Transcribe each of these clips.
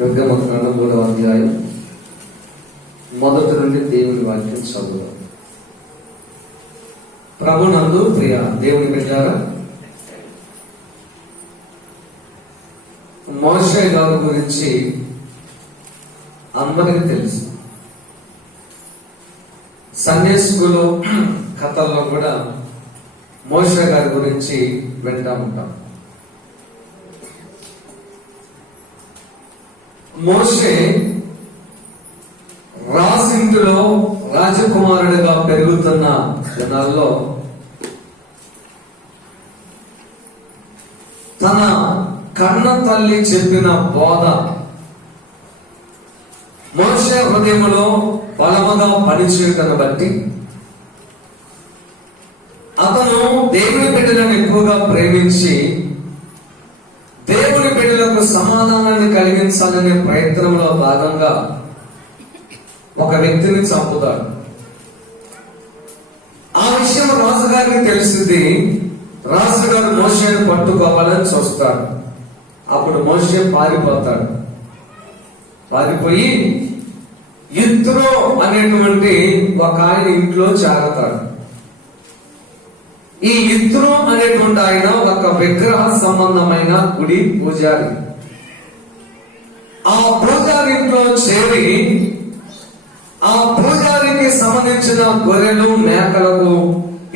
నిర్గమకాండం 3వ అధ్యాయం మొదటి నుండి దేవుని వాక్యం చదువుదాం. ప్రభునందు ప్రియ దేవుని బిడ్డారా, మోషే గారి గురించి అందరికీ తెలుసు. సండే స్కూల్లో కథల్లో కూడా మోషే గారి గురించి వింటా ఉంటాం. మోషే రాసింటిలో రాజకుమారుడిగా పెరుగుతున్న దినాల్లో తన కన్న తల్లి చెప్పిన బోధ మోషే హృదయంలో బలముగా పనిచేయటను బట్టి అతను దేవుని బిడ్డలను ఎక్కువగా ప్రేమించి దేవుని బిడ్డలకు సమాధానాన్ని కలిగించాలనే ప్రయత్నంలో భాగంగా ఒక వ్యక్తిని చంపుతాడు. ఆ విషయం రాజుగారికి తెలిసింది. రాజుగారు మోషేను పట్టుకోవాలని చూస్తాడు. అప్పుడు మోషే పారిపోతాడు. పారిపోయి యిత్రో అనేటువంటి ఒక ఆయన ఇంట్లో చేరతాడు. ఈ యిత్రో అనేటువంటి ఆయన ఒక విగ్రహ సంబంధమైన గుడి పూజారి. ఆ పూజారి ఇంట్లో చేరి ఆ పూజారికి సంబంధించిన గొర్రెలు మేకలకు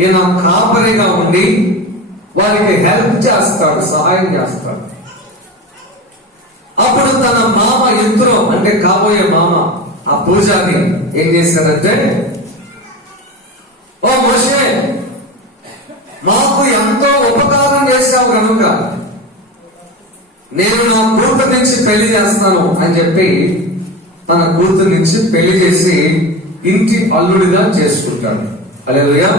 ఈయన కాపరిగా ఉండి వారికి హెల్ప్ చేస్తాడు, సహాయం చేస్తాడు. అప్పుడు తన మామ యిత్రో అంటే కాబోయే మామ ఆ పూజారి ఏం చేశాడంటే, ఓ మోషే, మాకు ఎంతో ఉపకారం చేశావు కనుక నేను నా కూతురు నుంచి పెళ్లి చేస్తాను అని చెప్పి తన కూతురు నుంచి పెళ్లి చేసి ఇంటి అల్లుడిగా చేసుకుంటాడు. హల్లెలూయా.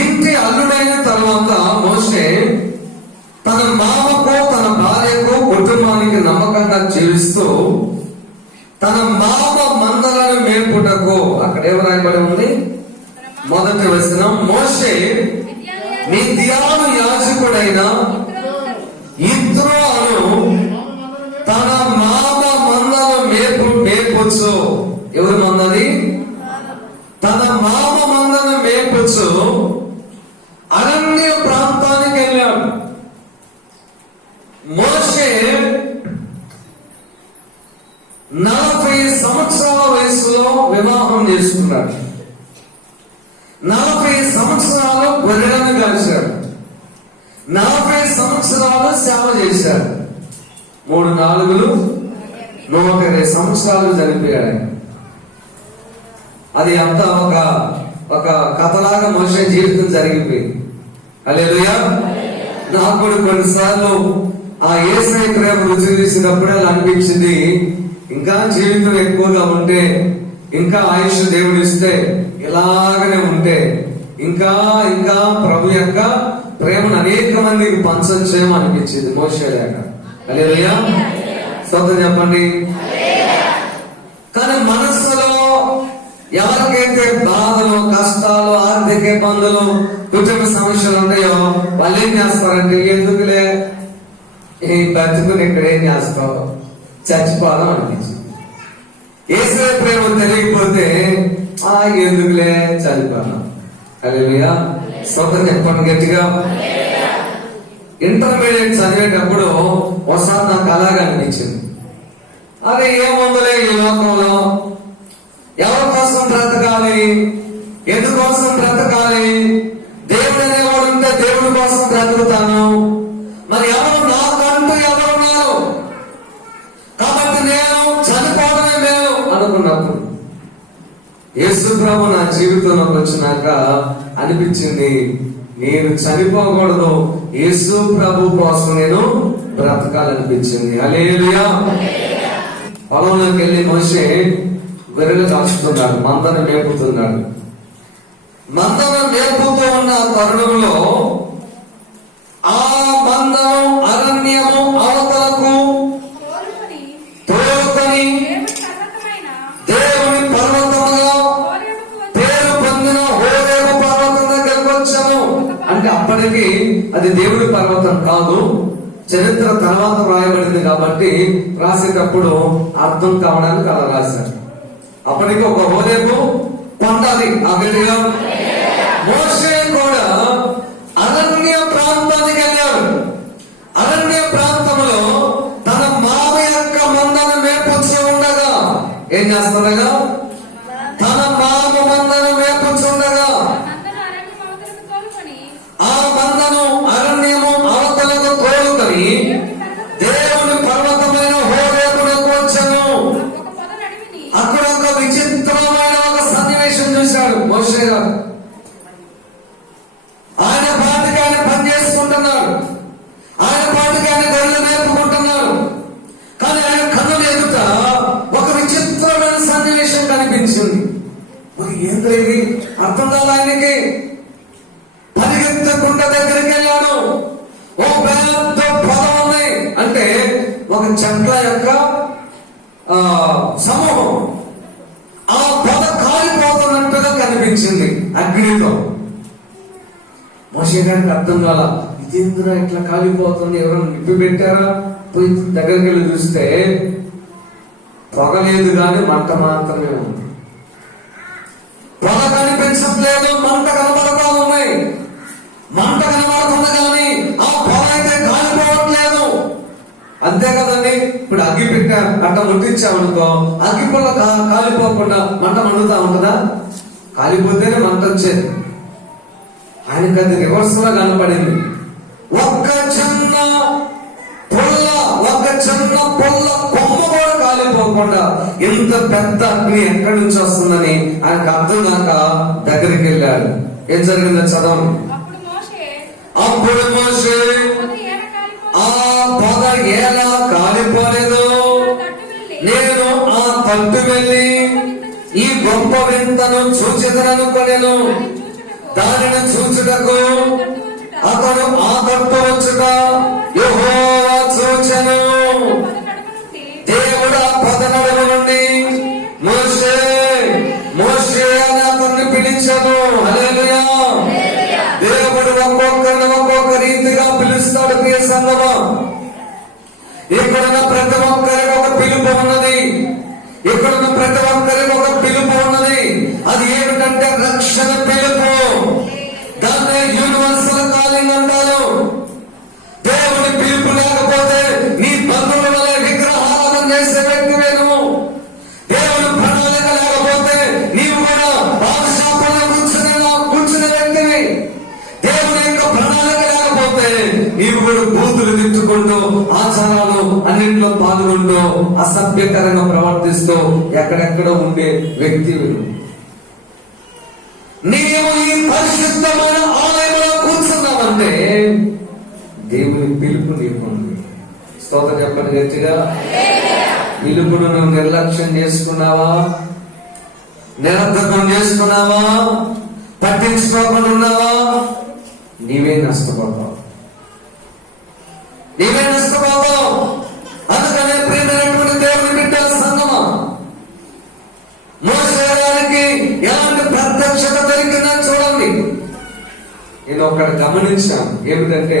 ఇంటి అల్లుడైన తర్వాత మోషే తన మామకు తన భార్యకు కుటుంబానికి నమ్మకంగా జీవిస్తూ తన మామ మందలను మేపుటకు, అక్కడ ఏం రాయబడి ఉంది? మొదటి వచనం, మోషే మిద్యాను యాజకుడైన యిత్రో అను తన మామ మందను మేపుచు. ఎవరు మందని? తన మామ మందను మేపుచు అరణ్య ప్రాంతానికి వెళ్ళాడు. మోషే 40 సంవత్సరాల వయసులో వివాహం చేసుకున్నాడు. 40 సంవత్సరాలు గొర్రెలను కాశాడు. 40 సంవత్సరాలు సేవ చేశాడు. 3 4 120 సంవత్సరాలు చనిపోయాడు. అది అంతా ఒక కథలాగా మోషే జీవితం జరిగిపోయింది. హల్లెలూయా. నాకు కూడా కొన్నిసార్లు ఆ యేసయ్య ప్రేమ రుచి చూసినప్పుడే అలా అనిపించింది, ఇంకా జీవితం ఎక్కువగా ఉంటే, ఇంకా ఆయుష్ దేవుడు ఇస్తే, ఇలాగనే ఉంటే ఇంకా ఇంకా ప్రభు యొక్క ప్రేమను అనేక మందికి పంచం చేయమనిపించింది మోషే లేక. హల్లెలూయా. స్తోత్రం చెప్పండి. కానీ మనస్సులో ఎవరికైతే బాధలు, కష్టాలు, ఆర్థిక ఇబ్బందులు, కుటుంబ సమస్యలు ఉంటాయో వాళ్ళు ఏం చేస్తారంటే, ఎందుకులే ఈ బతుకుని ఇక్కడ ఏం చేస్తావు, చచ్చిపోదాం అనిపించింది. యేసయ్య ప్రేమ తెలియకపోతే ఎందుకులే చనిపోదాం. హల్లెలూయా. స్తోత్రం చెప్పండి గట్టిగా. ఇంటర్మీడియట్ చదివేటప్పుడు ఒకసారి నాకు అలాగే అనిపించింది, అరే ఏముందలే ఈ లోకంలో, ఎవరి కోసం బ్రతకాలి, ఎందుకోసం బ్రతకాలి, దేవుడు అనేవాడు ఉంటే దేవుడి కోసం బ్రతుకుతాను, మరి ఎవరు నాకంటూ ఎవరున్నారు, కాబట్టి నేను చనిపోవడమే మేలు అనుకున్నప్పుడు యేసు ప్రభు నా జీవితంలోకి వచ్చినాక అనిపించింది, నేను చనిపోకూడదు, యేసు ప్రభు కోసం నేను బ్రతకాలనిపించింది. హల్లెలూయా. పొలంలోకి వెళ్ళి మోషే గొర్రెలు కాచుతున్నాడు, మందను మేపుతున్నాడు. మందను మేపుతూ ఉన్న తరుణంలో ఆ మందను అరణ్యము అవతలకు తోలుకొని దేవుని పర్వతముగా పేరు పొందిన హోరేబు పర్వతం దగ్గరకు వచ్చాము. అంటే అప్పటికి అది దేవుడి పర్వతం కాదు, చరిత్ర తర్వాత రాయబడింది కాబట్టి రాసేటప్పుడు అర్థం కావడానికి అలా రాశారు. అప్పటికి ఒక హోరేబు పొందాలి. ఆ విధంగా మోషే కూడా అరణ్య ప్రాంతానికి వెళ్ళాడు. అరణ్య ప్రాంతంలో తన మామ యొక్క మందను మేపుచ్చు ఉండగా ఏం చేస్తుండగా, తన మామ మందను మేపుచ్చు ఉండగా ఆ మందను అరణ్యము అవతలకు తోలుకొని దేవుని పర్వతమైన హోరేబునకు వచ్చెను. అక్కడ ఒక విచిత్రమైన ఒక సన్నివేశం చూశాడు మోషే గారు. ఆయన పాటికి ఆయన పని చేసుకుంటున్నాడు, ఆయన పాటికి ఆయన గొర్రెలు మేపుకుంటున్నాడు. కానీ ఆయన కన్నుల ఎదుట ఒక విచిత్రమైన సన్నివేశం కనిపించింది. మరి ఏంటో ఇది అర్థం కాదు ఆయనకి. పరిగెత్తకుండా దగ్గరికి వెళ్ళాడు. ఓ పెద్ద పొద ఉంది, అంటే ఒక చెట్ల యొక్క సమూహం. ఆ పొద కాలిపోతున్నట్టుగా కనిపించింది అగ్నితో. మోషే గారికి అర్థం కాల, ఇదేందులో ఇట్లా కాలిపోతుంది, ఎవరైనా నిప్పి పెట్టారా? పోయి దగ్గరికి వెళ్ళి చూస్తే పొగ లేదు కానీ మంట మాత్రమే ఉంది. పొగ కనిపించట్లేదు, మంట కనబడతా ఉన్నాయి. మంట కనబడుతుంది కానీ ఆ పొగ అయితే కాలిపోవట్లేదు. అంతే కదండి. ఇప్పుడు అగ్గి పెట్టా అట్ట ముట్టించామనుకో, అగ్గి పొల కాలిపోకుండా మంట మండుతా ఉంటుందా? కాలిపోతేనే మంట వచ్చేది. ఆయనకి అది రివర్స్ గా కనపడింది. ఒక్క చిన్న పొల్ల కొమ్మ కూడా కాలిపోకుండా ఇంత పెద్ద అగ్ని ఎక్కడి నుంచి వస్తుందని ఆయనకు అర్థం కాక దగ్గరికి వెళ్ళాడు. ఏం జరిగిందో చదవండి. అప్పుడు మోషే ఆ పొద ఎలా కాలిపోలేదు, నేను ఆ తట్టు వెళ్ళి ఈ గొప్ప వింతను చూచెదననుకొనెను. దానిని చూచుటకు అతడు ఆ తట్టు వచ్చుట యెహోవా చూచెను. దేవుడు ఆ పొద నడుము నుండి మోషే మోషే అని అతన్ని పిలిచాను. హల్లెలూయా. దేవుడు ఒక్కొక్కరిని ఒక్కొక్క రీతిగా పిలుస్తాడు. ప్రియ సంగమా, ఇక్కడున్న ప్రతి ఒక్కరికి ఒక పిలుపు ఉన్నది. ఇక్కడున్న ప్రతి ఒక్కరికి ఒక పిలుపు ఉన్నది. అది ఏమిటంటే రక్షణ పిలుపు. దాన్ని యూనివర్సల్ కాలింగ్ అంటారు. దేవుని పిలుపు లేకపోతే నీ బంధువుల వల్ల విగ్రహాలను చేసే వ్యక్తివే నువ్వు. దేవుని ప్రణాళిక లేకపోతే నీవు కూడా బాధశాపంలో కూర్చునే వ్యక్తివి. దేవుని యొక్క ప్రణాళిక లేకపోతే నీవు కూడా బూతులు తిట్టుకుంటూ ఆచారాలు అన్నింటిలో పాల్గొంటూ అసభ్యకరంగా ప్రవర్తిస్తూ ఎక్కడెక్కడ ఉండే వ్యక్తివి. నీవు ఈ పరిశుద్ధమైన ఆలయంలో కూర్చున్నావంటే దేవుని పిలుపు నీకు ఉంది. స్తోత్రం చెప్పండి గట్టిగా. పిలుపును నువ్వు నిర్లక్ష్యం చేసుకున్నావా, నిరర్థకం చేసుకున్నావా, పట్టించుకోకుండా ఉన్నావా, నీవే నష్టపోతావు. అందుకనే ప్రియమైనటువంటి దేవుని బిడ్డల సంగమా, మోషే గారికి ఎలాంటి ప్రత్యక్షత దొరికిందో చూడండి. నేను ఒకటి గమనించాను. ఏమిటంటే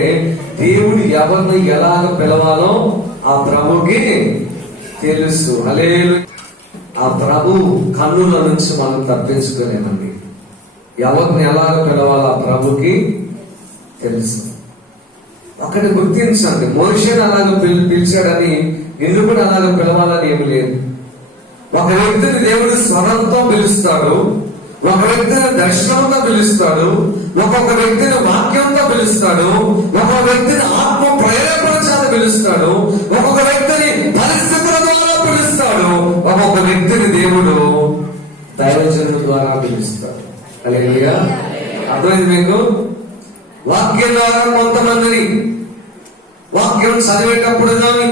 దేవుడు ఎవరిని ఎలాగ పిలవాలో ఆ ప్రభుకి తెలుసు. హల్లెలూయా. ఆ ప్రభు కన్నుల నుంచి మనం తప్పించుకోలేమండి. ఎవరిని ఎలాగ పిలవాలో ఆ ప్రభుకి తెలుసు. ఒకటి గుర్తించండి, మోషేని అలాగ పిలిచాడని నిన్ను కూడా అలాగ పిలవాలని ఏమి లేదు. ఒక వ్యక్తిని దేవుడు స్వరంతో పిలుస్తాడు, ఒక వ్యక్తిని దర్శనంతో పిలుస్తాడు, ఒక్కొక్క వ్యక్తిని వాక్యంతో పిలుస్తాడు, ఒక్కొక్క వ్యక్తిని ఆత్మ ప్రేరేపణ చేత పిలుస్తాడు, ఒక్కొక్క వ్యక్తిని పరిస్థితుల ద్వారా పిలుస్తాడు, ఒక్కొక్క వ్యక్తిని దేవుడు దైవజనుల ద్వారా పిలుస్తాడు. హల్లెలూయా. అర్థమైంది మీకు? వాక్యం ద్వారా కొంతమందిని వాక్యం చదివేటప్పుడు కానీ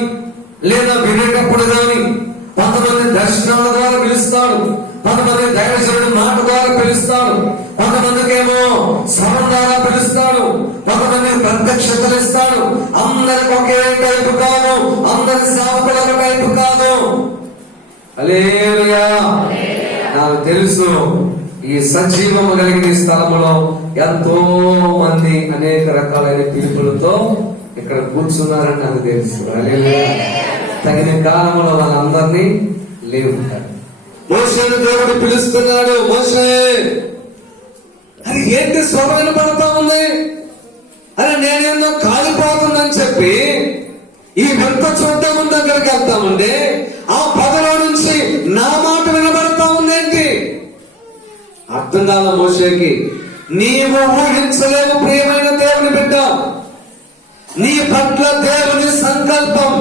లేదా వినేటప్పుడు కానీ కొంతమంది దర్శనాల ద్వారా పిలుస్తాడు, కొంతమంది దైవజనుడి మాట ద్వారా పిలుస్తాడు, కొంతమందికి ఏమో స్వరం ద్వారా పిలుస్తాడు, కొంతమంది ప్రత్యక్షతలు ఇస్తాడు. అందరికి ఒకే టైపు కాదు, అందరి సేవకుల టైపు కాదు. హల్లెలూయా. నాకు తెలుసు, ఈ సజీవము కలిగిన స్థలములో ఎంతో మంది అనేక రకాలైన పిలుపులతో ఇక్కడ కూర్చున్నారని నాకు తెలుసు. హల్లెలూయా. తగిన కాలంలో వాళ్ళందరినీ లేవుంటారు. మోషేను దేవుడు పిలుస్తున్నాడు, మోషే అది ఏంటి స్వరం వినపడతా ఉంది, అరే నేనేమో కాలిపోతుందని చెప్పి ఈ భర్త చూడటం దగ్గరికి వెళ్తామండి, ఆ పదలో నుంచి నా మాట వినబడతా ఉందేంటి? అర్థం కాల మోషేకి. నీవు ఊహించలేవు ప్రియమైన దేవుని బిడ్డ, నీ పట్ల దేవుని సంకల్పం,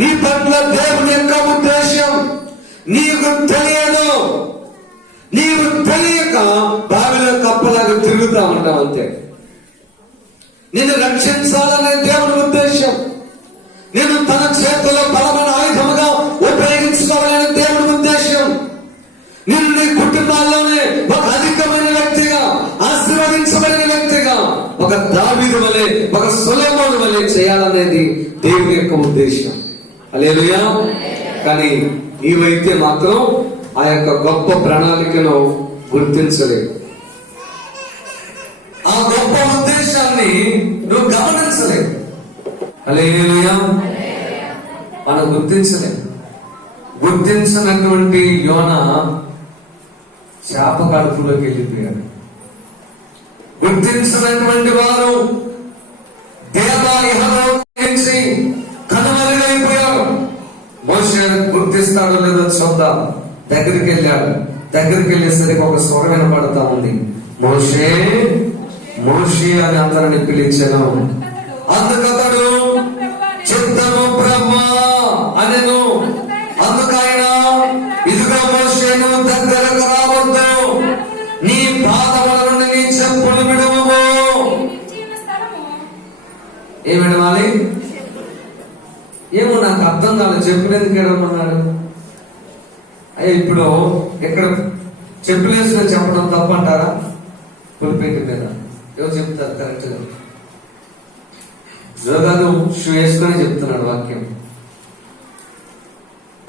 నీ పట్ల దేవుని యొక్క ఉద్దేశం నీకు తెలియదు. నీవు తెలియక బావిలో కప్పలాగా తిరుగుతా ఉంటావు అంతే. నిన్ను రక్షించాలనే దేవుని ఉద్దేశం, నేను తన చేతుల్లో బలమైన ఆయుధముగా ఉపయోగించుకోవాలనే దేవుని ఉద్దేశం, నిన్ను నీ కుటుంబాల్లోనే ఒక అధికమైన వ్యక్తిగా, ఆశీర్వదించబడిన వ్యక్తిగా, ఒక దావీదు వలె, ఒక సొలొమోను వలె చేయాలనేది దేవుని యొక్క ఉద్దేశం. హల్లెలూయా. కానీ నీవైతే మాత్రం ఆ యొక్క గొప్ప ప్రణాళికను గుర్తించలేదు. ఆ గొప్ప ఉద్దేశాన్ని నువ్వు గమనించలేదు. హల్లెలూయా. మనం గుర్తించలేదు. గుర్తించినటువంటి యోన శాప కడుపులోకి వెళ్ళిపోయాడు. గుర్తించినటువంటి వారు దేవాలయంలోంచి కనుమరుగైపోయారు. మోషే గుర్తిస్తాడో లేదో చూద్దాం. దగ్గరికి వెళ్ళాడు. దగ్గరికి వెళ్ళేసరికి ఒక స్వరం వినపడతా ఉంది, మోషే మోషే అని అందరిని పిలిచాను. అందుకతడు చిత్తము బ్రహ్మ అనెను. అందుకైన ఇదిగో మోషే నువ్వు దగ్గరకు రావద్దు, నీ పాదముల నుండి నీ చెప్పులు విడువము. ఏం విడవాలి? ఏమో నాకు అర్థం కాదు. చెప్పులు ఎందుకు ఎడమన్నాడు? అయ్యా ఇప్పుడు ఇక్కడ చెప్పులు వేసుకొని చెప్పడం తప్పంటారా? పులిపేట మీద ఎవరు చెప్తారు కరెక్ట్ గా? జోగాలు షూ వేసుకొని చెప్తున్నాడు వాక్యం.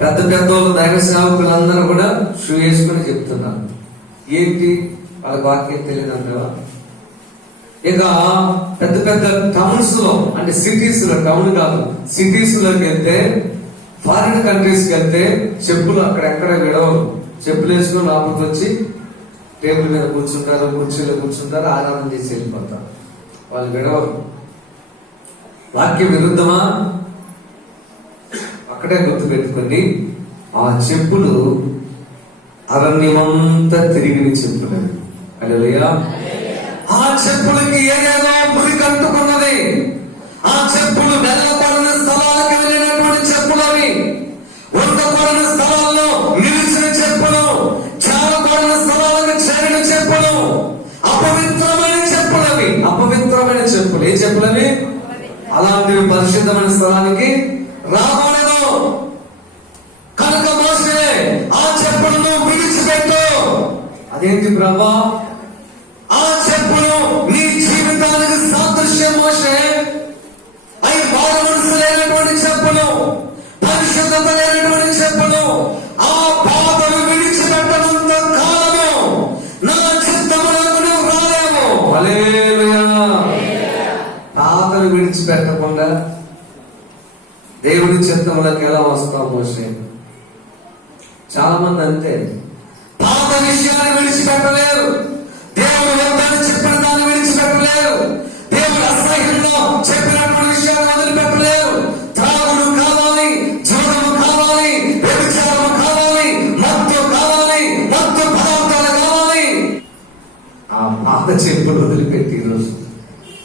పెద్ద పెద్ద దైవ సేవకులందరూ కూడా షూ వేసుకొని చెప్తున్నారు. ఏంటి వాళ్ళకి వాక్యం తెలియదు అంటావా? ఇక పెద్ద పెద్ద టౌన్స్ లో, అంటే సిటీస్ లో, టౌన్ కాదు సిటీస్ లోకి వెళ్తే, ఫారిన్ కంట్రీస్ కి వెళ్తే చెప్పులు అక్కడెక్కడ విడవరు. చెప్పులు వేసుకుని లోపలికి వచ్చి టేబుల్ మీద కూర్చుంటారు, కుర్చీలో కూర్చుంటారు, ఆరాధన చేసి వెళ్ళిపోతారు. వాళ్ళు విడవరు. వాక్య విరుద్ధమా? అక్కడే గుర్తు పెట్టుకుని ఆ చెప్పులు అరణ్యమంతా తిరిగి చెప్పులు. హల్లెలూయా. ఆ చెప్పులకి ఏదేదో మురి కట్టుకున్నది. ఆ చెప్పులు వెళ్ళకూడని స్థలాలకు వెళ్ళినటువంటి చెప్పులవి, ఉండకూడని స్థలాల్లో నిలిచిన చెప్పులు, చేరకూడని స్థలాలకు చేరిన చెప్పులు, అపవిత్రమైన చెప్పులవి. అపవిత్రమైన చెప్పులు. ఏ చెప్పులవి? అలాంటివి పరిశుద్ధమైన స్థలానికి రాకూడదు. కనుక మోసే ఆ చెప్పులను విడిచిపెట్టు. అదేంటి ప్రభా? ఆ చెప్పులు నీ జీవితానికి సాదృశ్యం మోసే. అవి మారు మనసు లేనటువంటి చెప్పులు, పరిశుద్ధత లేనటువంటి చెప్పులు. ఆ పాదలు విడిచిపెట్టనంత కాలము నా చిత్తములకు నువ్వు రాలేము. హల్లెలూయా. పాదలు విడిచిపెట్టకుండా దేవుడి చిత్తములకు ఎలా వస్తావు మోసే? చాలా మంది అంతే, పాత విషయాన్ని విడిచిపెట్టలేరు. దేవుడు వద్దని చెప్పిన దాన్ని విడిచిపెట్టలేరు. దేవుడు అసహ్యంలో చెప్పినటువంటి విషయాన్ని వదిలిపెట్టలేరు. త్రాగుడు కావాలి, జూదము కావాలి, వ్యభిచారము కావాలి, మత్తు కావాలి, మత్తు పదార్థాలు కావాలి. ఆ పాత చెప్పులు వదిలిపెట్టి ఈరోజు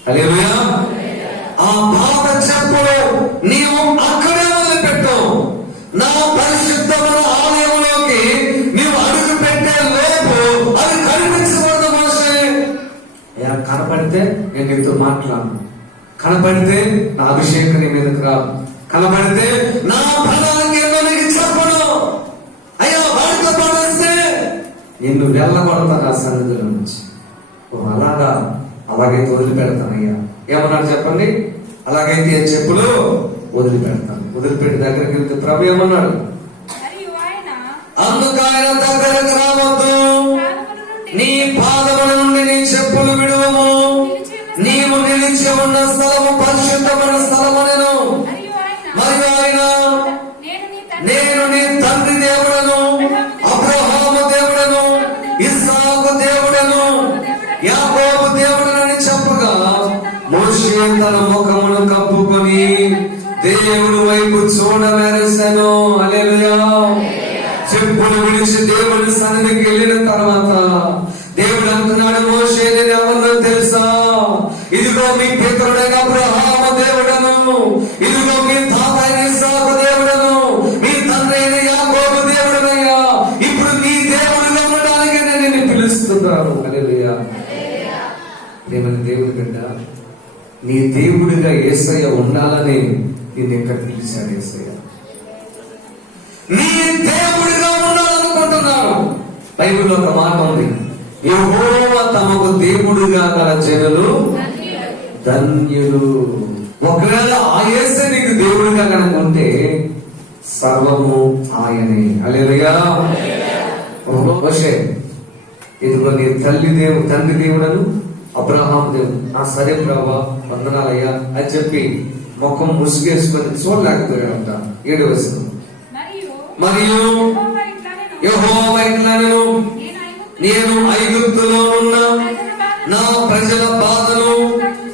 హల్లెలూయా. ఆ పాత చెప్పులు నీవు అక్కడే వదిలిపెట్టు. నా పరిశుద్ధమైన ఆలయంలోకి నీవు అడుగు పెట్టే లోపు అది కనిపించకూడదు మోసే. కనపడితే నేను నీతో మాట్లాడను, కనపడితే నా అభిషేకం నీ మీదకి రాదు, కనపడితే నా ప్రణాళిక ఏంటో నీకు చెప్పను. అయ్యా వాడితో పడేస్తే నిన్ను వెళ్ళగొడతాను ఆ సన్నిధిలో నుంచి. అలాగైతే వదిలిపెడతానయ్యా. ఏమన్నారు చెప్పండి? అలాగైతే చెప్పులు వదిలిపెడతాను. వదిలిపెట్టి దగ్గరికి వెళ్తే ప్రభు ఏమన్నాడు? అందుకు ఆయన దగ్గరకు రావద్దు, నీ పాదముల నుండి నీ చెప్పులు విడువము. నీవు నిలిచి ఉన్న స్థలము పరిశుద్ధమైన తన ముఖమును కప్పుకొని దేవుని వైపు చూడవేరసెను. హల్లెలూయా. చెప్పులు విడిచి దేవుని సన్నిధికి వెళ్ళిన తర్వాత దేవుడు అంటున్నాడు, మోషే నేను ఎవరినో తెలుసా? ఇదిగో మీ పితరుడైన అబ్రహాము దేవుడను, ఇదిగో మీ తాత అయిన ఇస్సాకు దేవుడను, మీ తండ్రి అయిన యాకోబు దేవుడనయ్యా. ఇప్పుడు నీ దేవుడిగా ఉండడానికి నేను నిన్ను పిలుస్తున్నాను. హల్లెలూయా. ప్రేమని దేవుడి బిడ్డ, నీ దేవుడిగా యేసయ్య ఉండాలని నిన్ను ఎక్కడ పిలిచాడు యేసయ్య? నీ దేవుడిగా ఉండాలనుకుంటున్నాను. బైబిల్లో ఒక మాట ఉంది, యెహోవా తమకు దేవుడిగా గల జనులు ధన్యులు. ఒకవేళ ఆ యేసే నీకు దేవుడిగా కనుక ఉంటే సర్వము ఆయనే. హల్లెలూయా. మోషే, ఇదిగో నీ తండ్రి దేవుడను అబ్రహాం దేవుడు. సరే ప్రభా వందనాలయ్యా అని చెప్పి ముఖం ముసుగేసుకొని చూడలేకపోయాడంట. 7వ వచనం, మరియు యెహోవా ఇట్లనెను, నేను ఐగుప్తులో ఉన్న నా ప్రజల బాధను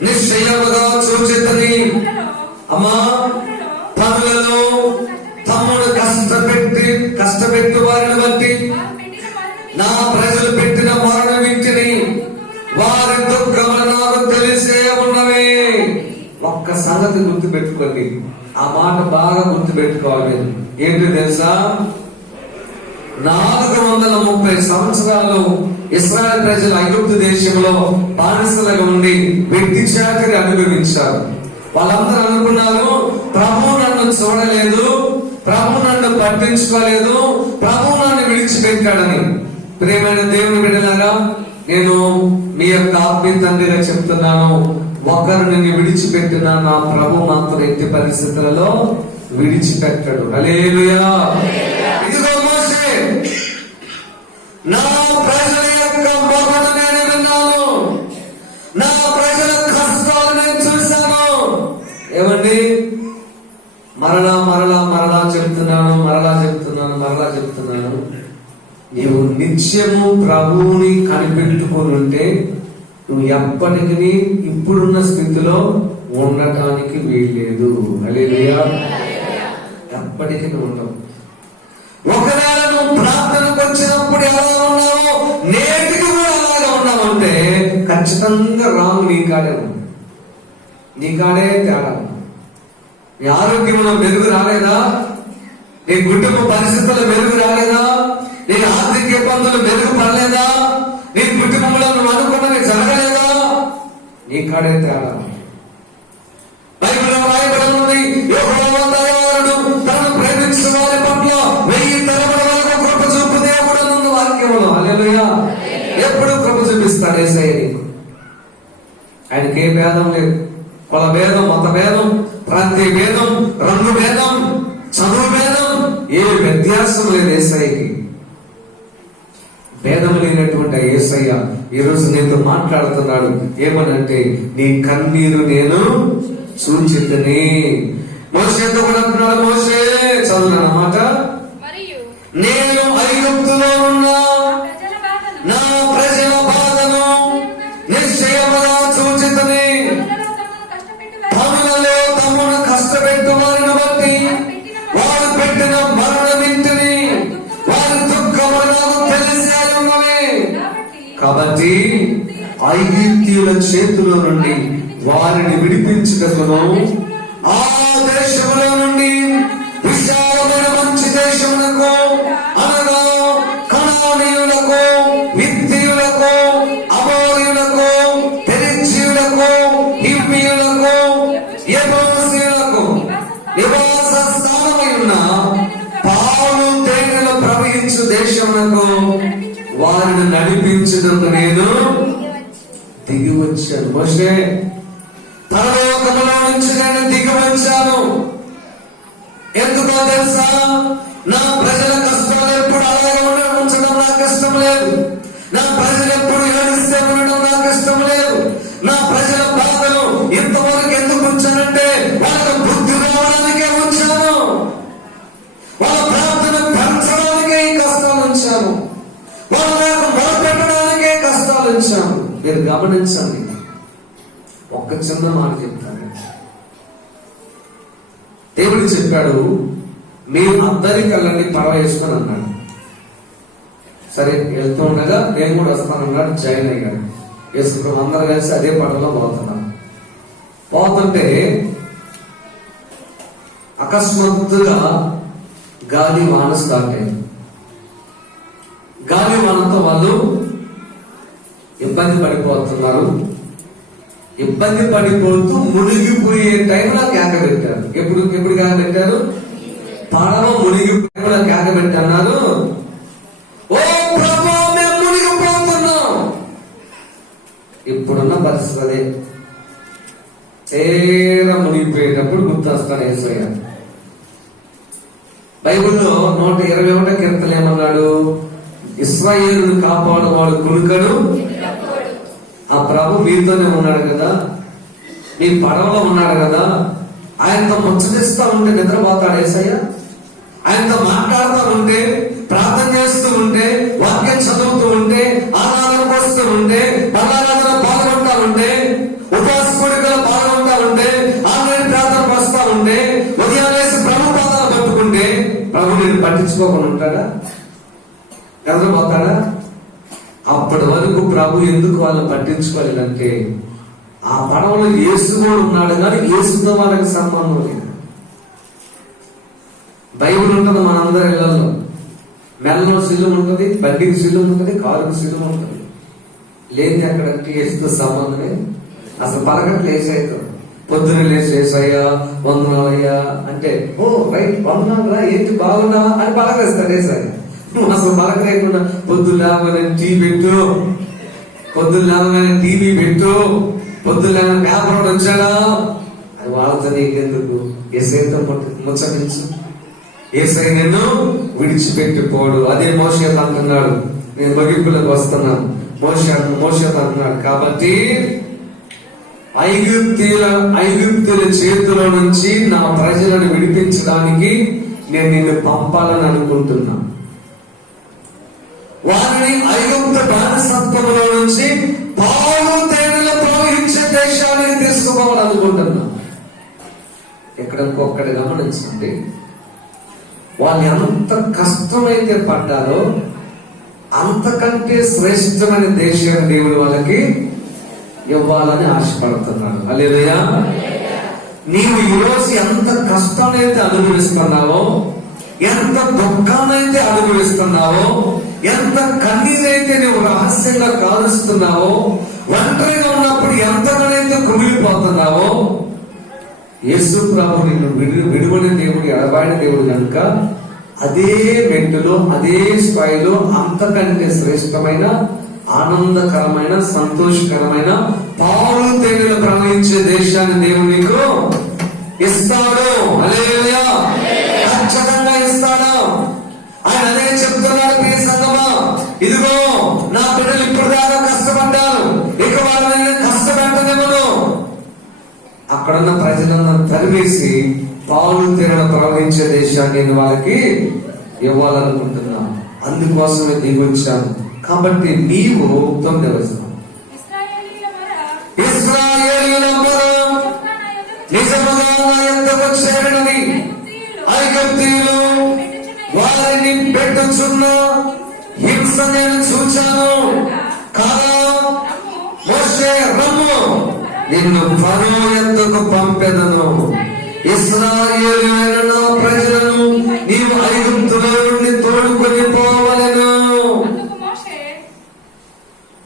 నిశ్చయముగా చూచితిని. అమ్మా, పనులలో తమ్ముడు కష్టపెట్టు వారిని బట్టి నా ప్రజలు పెట్టిన మరణ వింటిని, వారి దుఃఖములు నాకు తెలిసే ఉన్నవి. ఒక్క సంగతి గుర్తు పెట్టుకోండి, ఆ మాట బాగా గుర్తు పెట్టుకోవాలి. ఏంటి తెలుసా? 430 సంవత్సరాలు ఇశ్రాయేలు ప్రజలు ఐగుప్తు దేశంలో బానిసలుగా ఉండి వెట్టి చాకరి అనుభవించారు. వాళ్ళందరూ అనుకున్నారు, ప్రభు నన్ను చూడలేదు, ప్రభు నన్ను పట్టించుకోలేదు, ప్రభు నన్ను విడిచిపెట్టాడని. ప్రియమైన దేవుని బిడ్డలారా, నేను మీ యొక్క ఆత్మీయ తండ్రిగా చెప్తున్నాను, ఒకరు నిన్ను విడిచిపెట్టిన నా ప్రభు మాత్రం ఎట్టి పరిస్థితులలో విడిచిపెట్టాడు. హల్లెలూయా. ఇదిగో మోషే, నా ప్రజల యొక్క మొరను నేను విన్నాను, నా ప్రజల కష్టాలు నేను చూశాను. ఏమండి, మరలా మరలా మరలా చెప్తున్నాను, నీవు నిత్యము ప్రభువుని కనిపెట్టుకుని ఉంటే నువ్వు ఎప్పటికీ ఇప్పుడున్న స్థితిలో ఉండటానికి వీల్లేదు. హల్లెలూయా. ఎప్పటికీ ఉండవు. ఒకవేళ నువ్వు ప్రార్థనకు వచ్చినప్పుడు ఎలా ఉన్నావో నేటికి కూడా అలాగే ఉన్నావంటే ఖచ్చితంగా రాము నీకాడే తేడా. నీ ఆరోగ్యంలో మెరుగు రాలేదా? నీ కుటుంబ పరిస్థితుల్లో మెరుగు రాలేదా? నీ ఆర్థిక ఇబ్బందులు మెరుగుపడలేదా? నీ కుటుంబంలో నువ్వు అనుకున్నది జరగలేదా? నీకాడే తేడా. బైబిల్లో రాయబడి యెహోవా దయాళుడు, తనను ప్రేమించిన వారి పట్ల 1000 తరముల వరకు కృప చూపు దేవుడు అన్న వాక్యంలో. హల్లెలూయా. ఎప్పుడు కృప చూపిస్తాడు యేసయ్య నీకు. ఆయనకి ఏ భేదం లేదు. కుల భేదం, మత భేదం, ప్రాంతీయ భేదం, రంగు భేదం, చదువు భేదం, ఏ వ్యత్యాసం లేదు యేసయ్యకి. భేదం లేనటువంటి యేసయ్య ఈరోజు నీతో మాట్లాడుతున్నాడు. ఏమనంటే, నీ కన్నీరు నేను చూచితిని. మోషేతో కూడా అంటున్నాడు, మోషే చదువునా మాట, నేను ఐగుప్తులో ఉన్న నా ప్రజల బాధను నిశ్చయముగా చూచితిని. తమలో తమను కష్టపెట్టు వారిని బట్టి వారు పెట్టిన మరణమింటిని, వారి దుఃఖము నాకు తెలిసే ఉన్నవి. కాబట్టి ఐగుప్తీయుల చేతిలో నుండి వారిని విడిపించుటకును, ఆ దేశంలో నుండి విశాలమైన మంచి దేశమునకు, అనగా కనానీయులకు, హిత్తీయులకు, అమోరీయులకు, పెరిజ్జీయులకు, హివ్వీయులకు, యెబూసీయులకు నివాస స్థానమై ఉన్న పాలు తేనెలు ప్రవహించు దేశమునకు వారిని నడిపించుటకు నేను దిగి వచ్చాను. మోషే, పరలోకములో నుంచి నేను దిగి వచ్చాను. ఎందుకో తెలుసా? నా ప్రజల కష్టాలు ఎప్పుడు అలాగే ఉంచడం నాకు ఇష్టం లేదు. నా ప్రజలు ఎప్పుడు ఏడిస్తే ఉండడం నాకు ఇష్టం లేదు. నా ప్రజల బాధలు ఇంతవరకు ఎందుకు ఉంచానంటే వాళ్ళకు బుద్ధి రావడానికే ఉంచాను. వాళ్ళ ప్రార్థన పెంచడానికే ఈ కష్టాలు ఉంచాను. వాళ్ళ నాకు మొదలుపెట్టడానికే కష్టాలు ఉంచాను. మీరు గమనించండి, ఒక్క చిన్న మాట చెప్తాను. దేవుడు చెప్పాడు, మీరు అందరికి వెళ్ళండి పడవ వేసుకొని అన్నాడు. సరే వెళ్తూ ఉండగా నేను కూడా వస్తానన్నాడు. జాయిన్ అయ్యాడు. వేసుకున్నాం, అందరూ కలిసి అదే పడవలో పోతున్నాం. పోతుంటే అకస్మాత్తుగా గాలి వాన స్టార్ట్ అయింది. గాలి వానతో వాళ్ళు ఇబ్బంది పడిపోతున్నారు. ఇబ్బంది పడిపోతూ మునిగిపోయే టైంలో కేక పెట్టారు. ఎప్పుడు కేక పెట్టారు? పడవ మునిగిపోయేలా కేక పెట్టన్నారు. ఓ ప్రభు, మేము మునిగిపోతున్నాం. ఇప్పుడున్న పరిస్థితి అదే. తీరా మునిగిపోయేటప్పుడు గుర్తొస్తాడు యేసయ్య. బైబిల్లో 121 కీర్తనలు ఏమన్నాడు? ఇశ్రాయేలును కాపాడువాడు కునుకడు. ఆ ప్రభు మీతోనే ఉన్నాడు కదా, మీ పడవలో ఉన్నాడు కదా. ఆయనతో ముచ్చటిస్తా ఉంటే నిద్రపోతాడు యేసయ్య. ఆయనతో మాట్లాడుతూ ఉంటే, ప్రార్థన చేస్తూ ఉంటే, వాక్యం చదువుతూ ఉంటే, ఆరాధనకు వస్తూ ఉంటే, బలారాధన పాల్గొంటా ఉంటే, ఉపవాస కోరికలు పాల్గొంటా ఉంటే, ఆన్లైన్ ప్రార్థనకు వస్తా ఉంటే, ఉదయం వేసి ప్రభు పాదాలు పట్టుకుంటే ప్రభు నేను పట్టించుకోకుండా ఉంటాడా? నిద్రపోతాడా? అప్పటి వరకు ప్రభు ఎందుకు వాళ్ళని పట్టించుకోలేదంటే ఆ పడవలో యేసు కూడా ఉన్నాడు, కానీ యేసుతో వాళ్ళకి సంబంధం లేదు. బైబిల్ ఉంటుంది మనందరి ఇళ్లలో. మెల్లో శిలువ ఉంటుంది, బండికి శిలువ ఉంటుంది, కారుకి శిలువ ఉంటుంది. లేని అక్కడంటే యేసుతో సంబంధమే. అసలు పలకట్లు వేసేయదు. పొద్దున లేచి యేసయ్యా వందనాలయ్యా అంటే, ఓ రైట్ వందనాలురా, ఏంటి బాగున్నావా అని పలకరిస్తాడు యేసయ్య. నువ్వు అసలు పలక లేకుండా పొద్దున్న లేవగానే టీ పెట్టు, పొద్దున్న లేవగానే టీవీ పెట్టు, పొద్దున్న లేవగానే పేపర్ వచ్చాడా అది వాళ్ళతో నీకెందుకు? యేసయ్యతో ముచ్చటించు. యేసయ్య నిన్ను విడిచిపెట్టిపోడు. అదే మోషే అంటున్నాడు. నేను ముగింపులకు వస్తున్నాను. మోషే అంటున్నాడు, కాబట్టి ఐగుప్తుల చేతిలో నుంచి నా ప్రజలను విడిపించడానికి నేను నిన్ను పంపాలని అనుకుంటున్నా. వారిని ఐగుప్తు బానిసత్వంలో నుంచి పాలు తేనెలు ప్రవహించే దేశానికి తీసుకుపోవాలనుకుంటున్నా. ఇక్కడ ఇంకొకటి గమనించండి, వాళ్ళు ఎంత కష్టమైతే పడ్డారో అంతకంటే శ్రేష్టమైన దేశాన్ని దేవుడు వాళ్ళకి ఇవ్వాలని ఆశపడుతున్నాడు. హల్లెలూయా. నీవు ఈరోజు ఎంత కష్టాన్నైతే అనుభవిస్తున్నావో, ఎంత దుఃఖాన్నైతే అనుభవిస్తున్నావో, ఎంత కన్నీరైతే నువ్వు రహస్యంగా కాలుస్తున్నావో, ఒంటరిగా ఉన్నప్పుడు ఎంతగానైతే కుమిలిపోతున్నావో, యేసు ప్రభు నిన్ను విడువని దేవుడు, ఎడబాయిన దేవుడు కనుక అదే మెట్టులో అదే స్థాయిలో అంతకంటే శ్రేష్టమైన ఆనందకరమైన సంతోషకరమైన పాలు తేనెలు ప్రవహించే దేశాన్ని దేవుడు నీకు ఇస్తాడు. హల్లెలూయా. ఖచ్చితంగా ఇస్తాడు. ఆయన అదే చెప్తున్నాడు, ప్రియ సంగమా, ఇదిగో నా బిడ్డలు ఇప్పుడు దాకా కష్టపడ్డారు, ఇక వాళ్ళని కష్టపెట్టనివ్వను. అక్కడున్న ప్రజలందరూ తరివేసి పాలు తేనెలు ప్రవహించే దేశాన్ని నేను వాళ్ళకి ఇవ్వాలనుకుంటున్నా. అందుకోసమే దిగొచ్చాను. కాబట్టి నీవు 9వ వచనం, ఇశ్రాయేలీయుల మొర నిజముగా నా యొద్దకు చేరినది. ఐగుప్తీయులు వారిని పెట్టుచున్న హింస నేను చూచాను. కాదా మోషే రమ్ము, నిన్ను ఫరో యొద్దకు పంపెదను. ఇశ్రాయేలీయులైన నా ప్రజలను నీవు ఐగుప్తులో నుండి తోడుకొని పోవలెను.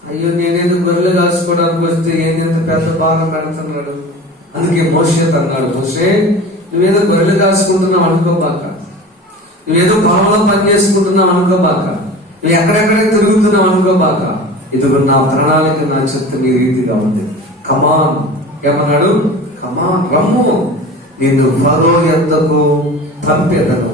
అయ్యో, నేనేదో గొర్రెలు కాసుకోవడానికి వస్తే ఏంటంత పెద్ద భాగం పెడుతున్నాడు. అందుకే మోషే అన్నాడు, మోషే నువ్వేదో గొర్రెలు కాసుకుంటున్నావు అనుకోబాక, నువ్వేదో పొలంలో పని చేసుకుంటున్నావు అనుకోబాక, నువ్వు ఎక్కడెక్కడే తిరుగుతున్నావు అనుకోబాక. ఇదిగో నా ప్రణాళిక, నా చిత్తం ఈ రీతిగా ఉంది. కమాన్ ఏమన్నాడు? కమాన్ రమ్ము, నిన్ను ఫరో యొద్దకు పంపెదను.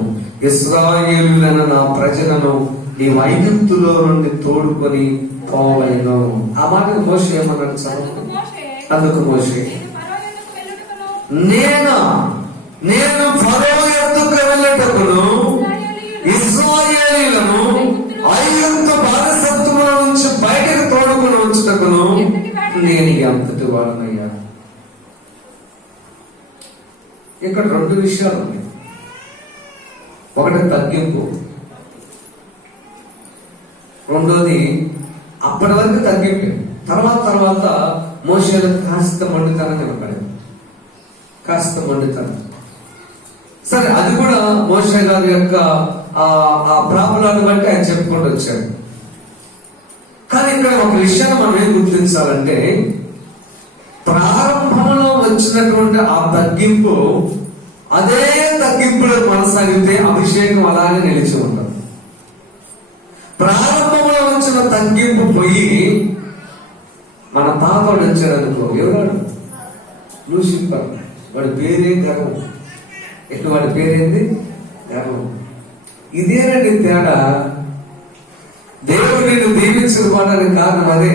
ఇశ్రాయేలులైన నా ప్రజలను నీవు ఐగుప్తులో నుండి తోడుకొని పోవలెను. ఆ మాట మోషే ఏమన్నాడు చదువు. అందుకు మోషే, నేను ఫరో యొద్దకు వెళ్ళటకును ఇశ్రాయేలీయులను ఐగుప్తు బానిసత్వంలో నుంచి బయటకు తోడుకొని వచ్చుటకును నేను ఎంతటి వాడనయ్యా. ఇక్కడ రెండు విషయాలు ఉన్నాయి. ఒకటి తగ్గింపు, రెండోది అప్పటి వరకు తగ్గింపు. తర్వాత మోషేలో కాస్త మండుతనం కనపడింది, కాస్త మండుతనం. సరే, అది కూడా మోషే గారి యొక్క ఆ ప్రాబ్లాన్ని బట్టి ఆయన చెప్పుకుంటూ వచ్చాడు. కానీ ఇక్కడ ఒక విషయాన్ని మనం ఏం గుర్తించాలంటే, ప్రారంభంలో వచ్చినటువంటి ఆ తగ్గింపు అదే తగ్గింపులో కొనసాగితే అభిషేకం అలాగే నిలిచి ఉంటుంది. ప్రారంభంలో వచ్చిన తగ్గింపు పోయి మన పాపడు వచ్చాడనుకో, ఎవరాడు? లూసిఫర్. వాడి పేరే గర్వం. వాడి పేరేంది? గర్వం. ఇదేనండి తేడా. దేవుడు నిన్ను దీవించకపోవడానికి కారణం అదే.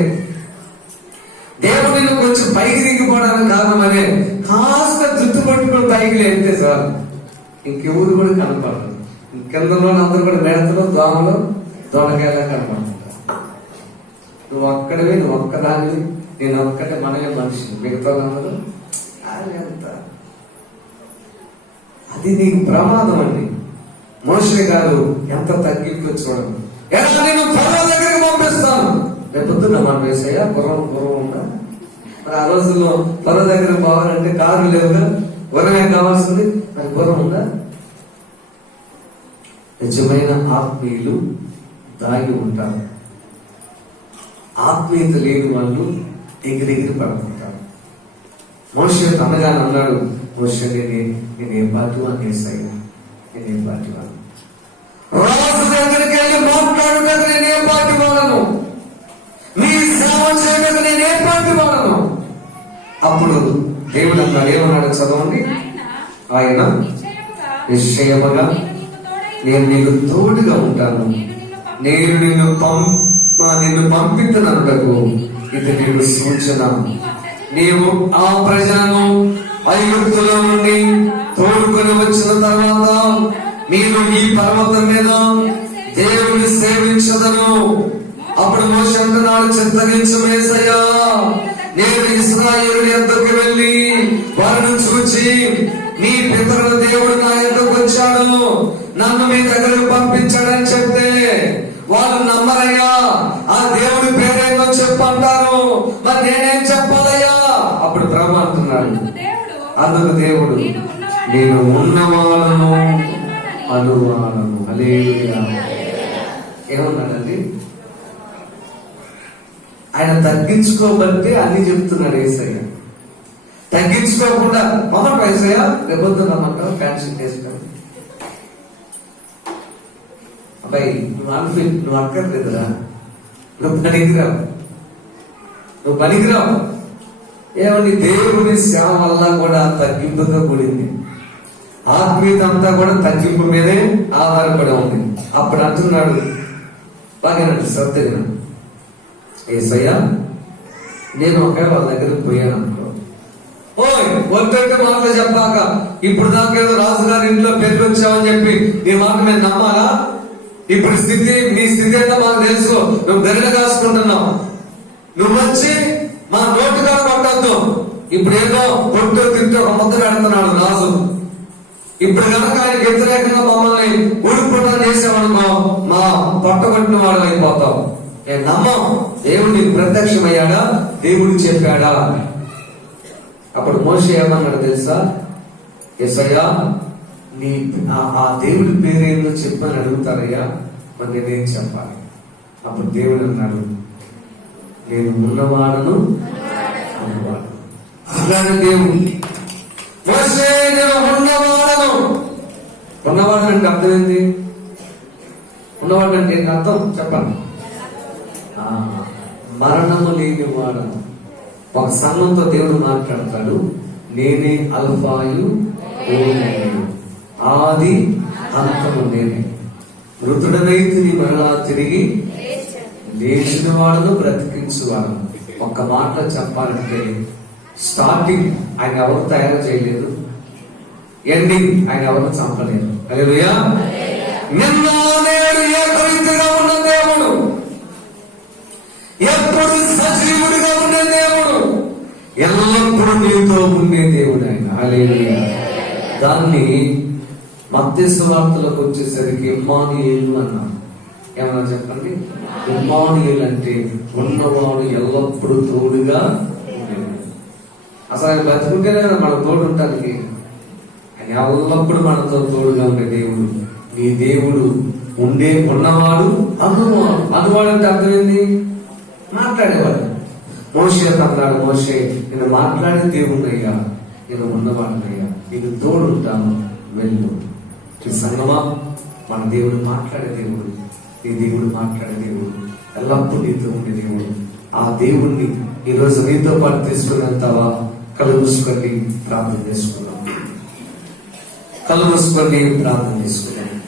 దేవుడు నిన్ను కొంచెం పైకి దిగిపోవడానికి కారణం అదే. కాస్త జుట్టు పట్టుకుని పైకి లేపితే సార్ ఇంకెవరు కూడా కనపడరు. కిందలో అందరూ కూడా మేడతలో దోమలో దొండకాయలా కనపడుతుంటారు. నువ్వు ఒక్కడివి, నువ్వు ఒక్కదానివి, నేను ఒక్కటే, మనమే మనిషి, మిగతా అందరూ ఎంత. అది నీకు ప్రమాదం అండి. మోషే గారు ఎంత తగ్గింపు చూడండి. ఎలా నేను ఫరో దగ్గరికి పంపిస్తాను. రేపొద్దున మనం వేసాయా గుర్రం ఉందా? మరి ఆ రోజుల్లో ఫరో దగ్గర పోవాలంటే కారు లేవుగా, గుర్రమే కావాల్సింది. మరి గుర్రం ఉందా? నిజమైన ఆత్మీయులు దాగి ఉంటారు. ఆత్మీయత లేని వాళ్ళు ఎగిరెగిరి పడుతుంటారు. మోషే అనగానే అన్నాడు, మోషే నేనేం పాటివాన్ని వేసాయ్యా, నేనేం పాటివాను. రాజు దగ్గరికి వెళ్ళి మాట్లాడుటకు నేనేం పాటివాలను, మీ సేవ చేయడానికి నేనేం పాటివాలను. అప్పుడు దేవుడు అన్నాడు, ఏమన్నాడు చదవండి. ఆయన నిశ్చయముగా నేను నీకు తోడుగా ఉంటాను, నేను నిన్ను పంపించనకు ఇది నీకు సూచన. నీవు ఆ ప్రజలను ఐగుప్తులో నుండి తోడుకొని వచ్చిన తర్వాత మీరు ఈ పర్వతం మీద దేవుని సేవించదను. అప్పుడు మోషే అంటున్నాడు, చింతగించు యేసయ్యా, నేను ఇశ్రాయేలు యొద్దకు వెళ్ళి వారిని చూచి మీ పితరుల దేవుడు నా యొద్దకు వచ్చాడు, నన్ను మీ దగ్గరకు పంపించాడని చెప్తే వాళ్ళు నమ్మరయ్యా. ఆ దేవుడి పేరేందో చెప్పంటారు, మరి నేనేం చెప్పాలయ్యా? అప్పుడు ప్రభు అంటున్నాడు, అందుకు దేవుడు నేను ఉన్నవాళ్ళను అనువాడను. హల్లెలూయా. ఏమన్నాడండి? ఆయన తగ్గించుకోబట్టి అన్ని చెప్తున్నాడు యేసయ్య. తగ్గించుకోకుండా మొదటి యేసయ్య రేపొద్దునమ్మంటావు క్యాన్సిల్ చేసుకో. అబ్బాయి నువ్వు అన్ఫిట్, నువ్వు అక్కర్లేదురా, నువ్వు పనికిరావు. ఏమండి, దేవుని సేవ వల్ల కూడా తగ్గింపుతో కూడింది. ఆత్మీయత అంతా కూడా తగ్గింపు మీదే ఆధారపడి ఉంది. అప్పుడు అంటున్నాడు, బాగానండి శ్రద్ధగా, యేసయ్య నేను ఒకవేళ వాళ్ళ దగ్గరికి పోయాను అనుకో, వద్దంటే మాటలు చెప్పాక ఇప్పుడు దాకేదో రాజుగారి ఇంట్లో పెళ్లి వచ్చావని చెప్పి నీ మాట మేము నమ్మాలా? ఇప్పుడు నీ స్థితి అంతా మాకు తెలుసు. నువ్వు గరిన కాసుకుంటున్నావు. నువ్వు వచ్చి మా నోటుగా పట్టద్దు. ఇప్పుడు ఏదో కొట్టు తింటూ ఒక ముద్ద పెడుతున్నాడు రాజు. ఇప్పుడు కనుక ఆయనకు వ్యతిరేకంగా మమ్మల్ని ఊడిపోవడం చేసేవాడు, మా పట్టగొట్టిన వాడు అయిపోతాం. నేను నమ్మం. దేవుడు నీకు ప్రత్యక్షమయ్యాడా, దేవుడు చెప్పాడా? అప్పుడు మోషే ఏమన్నాడు తెలుసా? యేసయ్యా నీ ఆ దేవుడి పేరేందో చెప్పని అడుగుతారయ్యా, మరి నేనేం చెప్పాలి? అప్పుడు దేవుడు అన్నాడు, నేను ఉన్నవాడను అనువాడు. అన్నాడు దేవుడు. మోషే నేను ఉన్నవాడను. ఉన్నవాడు అంటే అర్థం ఏంటి? ఉన్నవాడు అంటే ఏంటి అర్థం చెప్పండి. మరణము లేని వాడను. ఒక సంఘంతో దేవుడు మాట్లాడతాడు, నేనే అల్ఫాయు ఓమెగాయు, ఆది అంతము నేనే, మృతుడనైతే మరలా తిరిగి లేచిన వాడను బ్రతికించువాడను. ఒక్క మాట చెప్పాలంటే స్టార్టింగ్ ఆయన ఎవరు తయారు చేయలేదు, ఎండింగ్ ఆయన ఎవరు చంపలేదు. హల్లెలూయా. నిన్న నేడు ఏకరీతిగా ఉన్న దేవుడు, ఎప్పుడు సజీవుడిగా ఉండే దేవుడు, ఎల్లప్పుడూ నీతో ఉండే దేవుడు ఆయన. హల్లెలూయా. దాన్ని మత్తయి సువార్తలోకి వచ్చేసరికి ఇమ్మానుయేలు అన్నారు. ఏమన్నా చెప్పండి? ఇమ్మానుయేలు అంటే ఉన్నవాడు ఎల్లప్పుడూ తోడుగా ఉండేవాడు. అసలు ఆయన బతుకుంటేనే కదా మన తోడు ఉంటానికి. ఆయన ఎల్లప్పుడూ మనతో తోడుగా ఉండే దేవుడు. నీ దేవుడు ఉన్నవాడు అనువాడు. అనువాడు అంటే అర్థం ఏంది? మాట్లాడేవాడు. మోషే అన్నాడు, మోషే నేను మాట్లాడే దేవుడు అయ్యా, నేను ఉన్నవాడినయ్యా, నేను తోడు ఉంటాను, వెళ్ళు. ఈ సంగమా, మన దేవుడు మాట్లాడే దేవుడు. నీ దేవుడు మాట్లాడే దేవుడు, ఎల్లప్పుడూ నీతో ఉండే దేవుడు. ఆ దేవుణ్ణి ఈరోజు నీతో పాటు తీసుకుని వెళ్తావా? కళ్ళు మూసుకొని ప్రార్థన చేసుకున్నాం. కళ్ళు మూసుకొని ప్రార్థన చేసుకున్నాం.